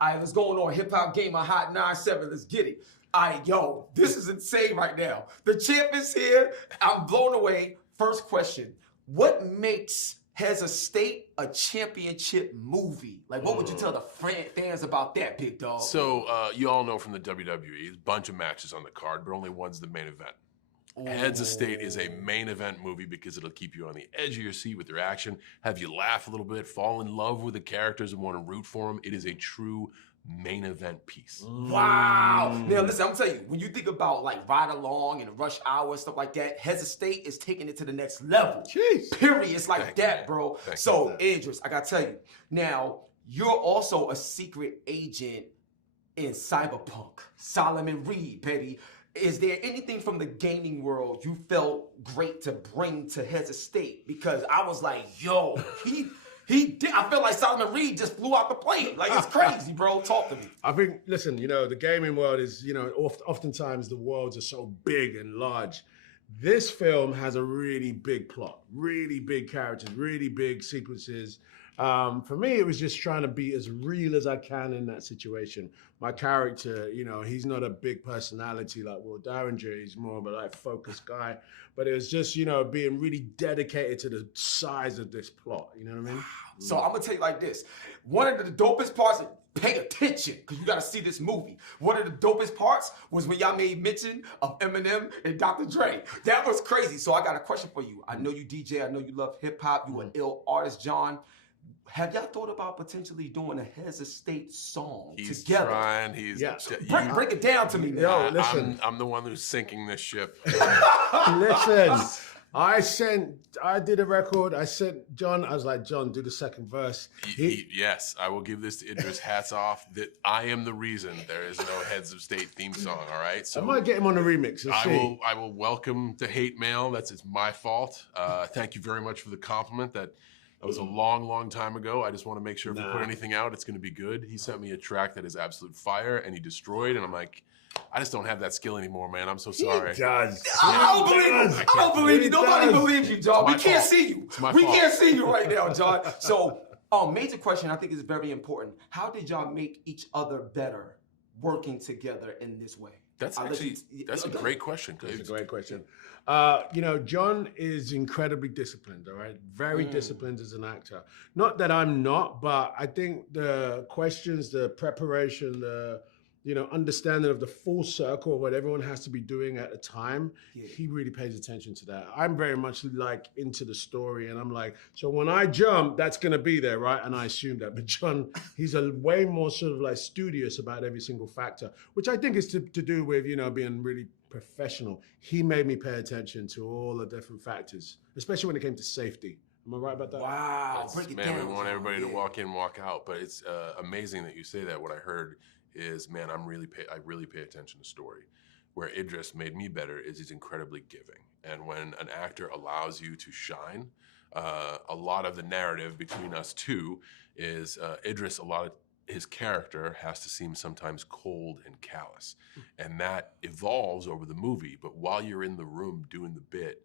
All right, let's go on HipHopGamer Hot 97. Let's get it. All right, yo, this is insane right now. The champ is here. I'm blown away. First question. What makes Heads of State a championship movie? Like, what would you tell the fans about that, big dog? So, you all know from the WWE, a bunch of matches on the card, but only one's the main event. Heads of State is a main event movie because it'll keep you on the edge of your seat with their action, have you laugh a little bit, fall in love with the characters and want to root for them. It is a true main event piece. Wow. Now, listen, I'm telling you, when you think about like Ride Along and Rush Hour and stuff like that, Heads of State is taking it to the next level. Jeez. Period. It's like that, bro. So, Idris, I gotta tell you, now, you're also a secret agent in Cyberpunk. Solomon Reed, baby. Is there anything from the gaming world you felt great to bring to Heads of State? Because I was like, yo, he did. I feel like Solomon Reed just flew out the plane. Like, it's crazy, bro. Talk to me. I think, listen, the gaming world is, oftentimes the worlds are so big and large. This film has a really big plot, really big characters, really big sequences. For me, it was just trying to be as real as I can in that situation. My character, he's not a big personality like Will Darringer. He's more of a focused guy. But it was just, being really dedicated to the size of this plot. You know what I mean? So I'm gonna tell you like this. One of the dopest parts, pay attention, because you gotta see this movie. One of the dopest parts was when y'all made mention of Eminem and Dr. Dre. That was crazy. So I got a question for you. I know you DJ, I know you love hip hop, you an ill artist, John. Have y'all thought about potentially doing a Heads of State song He's together? Trying. He's break it down to me, man. Yo, listen. I'm the one who's sinking this ship. Listen, I did a record. I sent John. I was like, John, do the second verse. Yes, I will give this to Idris. Hats off. That I am the reason there is no Heads of State theme song. All right, so I might get him on the remix. I will welcome the hate mail. It's my fault. Thank you very much for the compliment. That was a long time ago. I just want to make sure if we put anything out, it's going to be good. He sent me a track that is absolute fire, and he destroyed. And I'm like, I just don't have that skill anymore, man. I'm so sorry. He does. I don't believe you. I don't believe you. Nobody believes you, John. We can't see you. We can't see you right now, John. So, major question I think is very important. How did y'all make each other better working together in this way? That's a great question. That's a great question. John is incredibly disciplined, all right? Very disciplined as an actor. Not that I'm not, but I think the questions, the preparation, the understanding of the full circle of what everyone has to be doing at a time, he really pays attention to that. I'm very much into the story, and I'm like, so when I jump, that's gonna be there, right? And I assume that. But John, he's a way more sort of studious about every single factor, which I think is to do with, being really professional. He made me pay attention to all the different factors, especially when it came to safety. Am I right about that? Wow, break it down. We want everybody to walk in, walk out, but it's amazing that you say that. What I heard is, man, I really pay attention to story. Where Idris made me better is he's incredibly giving. And when an actor allows you to shine, a lot of the narrative between us two is Idris, a lot of his character has to seem sometimes cold and callous. And that evolves over the movie. But while you're in the room doing the bit,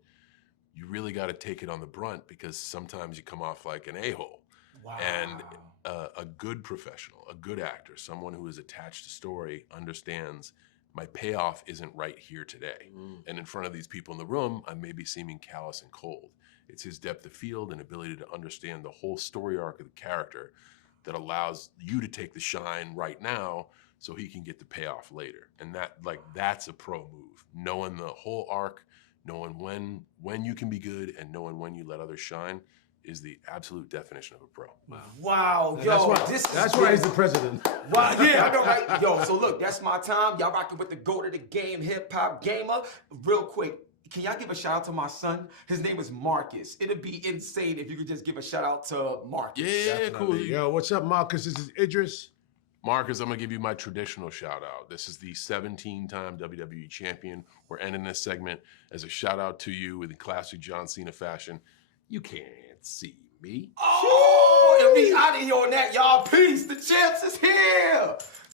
you really got to take it on the brunt, because sometimes you come off like an a-hole. Wow. And a good professional, a good actor, someone who is attached to story, understands my payoff isn't right here today. And in front of these people in the room, I may be seeming callous and cold. It's his depth of field and ability to understand the whole story arc of the character that allows you to take the shine right now so he can get the payoff later. And that's a pro move. Knowing the whole arc, knowing when you can be good, and knowing when you let others shine is the absolute definition of a pro. Wow, yo, that's why he's the president. Wow, yeah, I know, right? Yo, so look, that's my time. Y'all rocking with the GOAT of the game, HipHopGamer. Real quick, can y'all give a shout out to my son? His name is Marcus. It'd be insane if you could just give a shout out to Marcus. Yeah, Definitely. cool. Yo, what's up, Marcus? This is Idris. Marcus, I'm gonna give you my traditional shout out. This is the 17-time WWE champion. We're ending this segment as a shout out to you in the classic John Cena fashion. You can't see me. Oh, and we out of here on that, y'all. Peace. The champs is here.